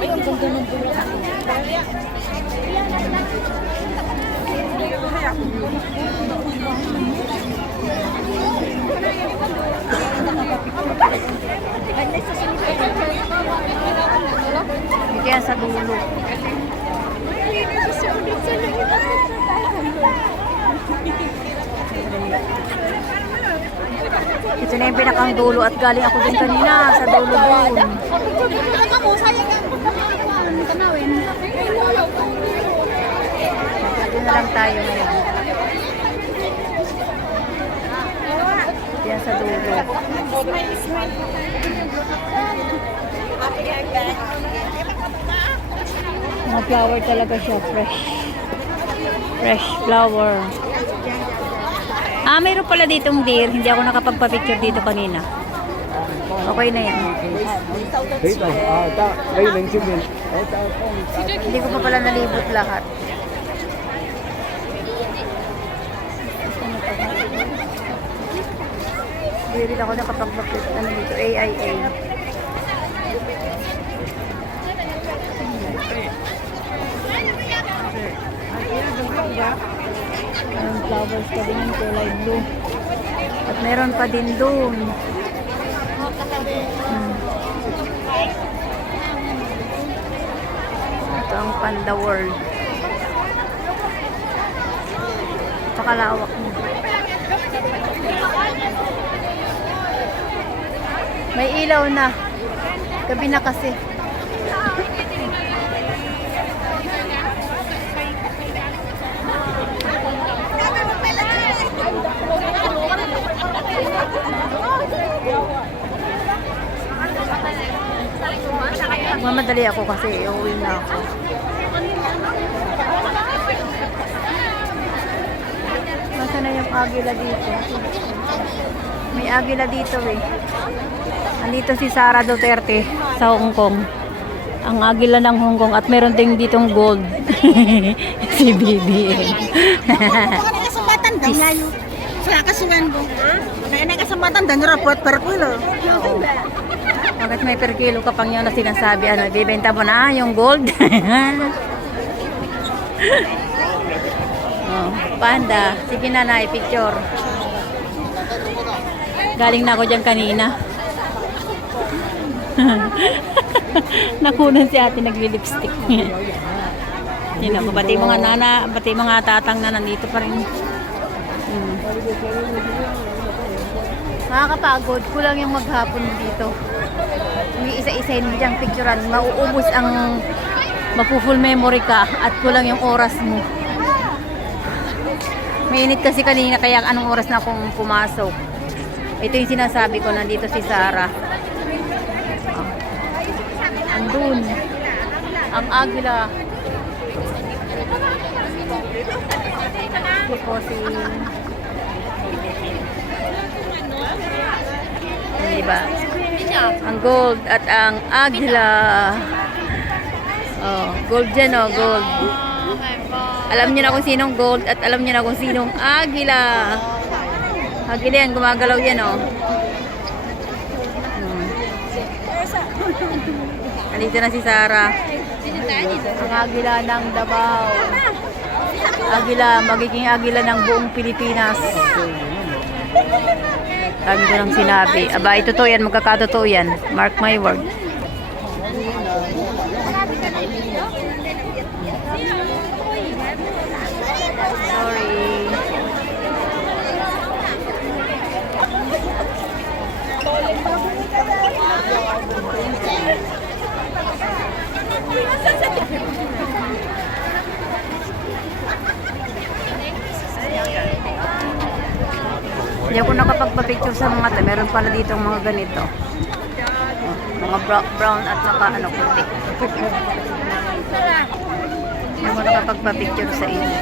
Ay, ang ganda ng dulo. Ito yan sa dulo. Ito na yung pinakang dulo at galing ako din kanina sa dulo doon. Doon na lang tayo ngayon. Ito yan sa dulo. Mga flower talaga siya, fresh. Fresh flower. Mayroon pala ditong deer. Hindi ako nakapagpa-picture dito kanina. Okay na yan. Hindi ko pa pala nalibot lahat. Hindi rin ako nakapagpa-picture dito. AIA. Mayroon flowers pa din yung kulay blue. At meron pa din doon. Ito ang Panda World. Pakalawak mo. May ilaw na. Gabi na kasi. Mamadali ako kasi uuwi na ako. Nasaan na yung agila dito? May agila dito eh. Andito si Sara Duterte sa Hong Kong. Ang agila ng Hong Kong at meron ding ditong gold. Si BBM. Kasambatan daw ngayon. Sa kasuhan ko. Kaya kasambatan daw rapot per kilo. Oo. Bakit may per kilo ka pang yun na sinasabi? Ano, ibibenta mo na yung gold? Oh, Panda. Sige na na, i-picture. Galing na ako dyan kanina. Nakunan si ate nagli-lipstick. Yun ako, pati mga nana, pati mga tatang na nandito pa rin. Nakakapagod. Kulang yung maghapon dito. Isa-isahin mo diyang picturean. Mauubos ang mapu-full memory ka at kulang yung oras mo. Mainit kasi kanina kaya anong oras na akong pumasok. Ito yung sinasabi ko, nandito si Sara. Andun. Ang agila. Ito si... Diba? Ang gold at ang agila. Oh, gold dyan oh, gold. Alam niyo na kung sinong gold at alam niyo na kung sinong agila. Agila yan, gumagalaw yan oh. Andito na si Sara. Ang agila ng Davao. Agila, magiging agila ng buong Pilipinas. Dami ko nang sinabi. Aba, ito to yan. Magkakatotoo yan. Mark my word. Sorry. Hindi ako nakapagpa-picture sa mga to. Meron pala dito mga ganito. Mga brown at saka ano, puti. Hindi ako nakapagpa-picture sa inyo.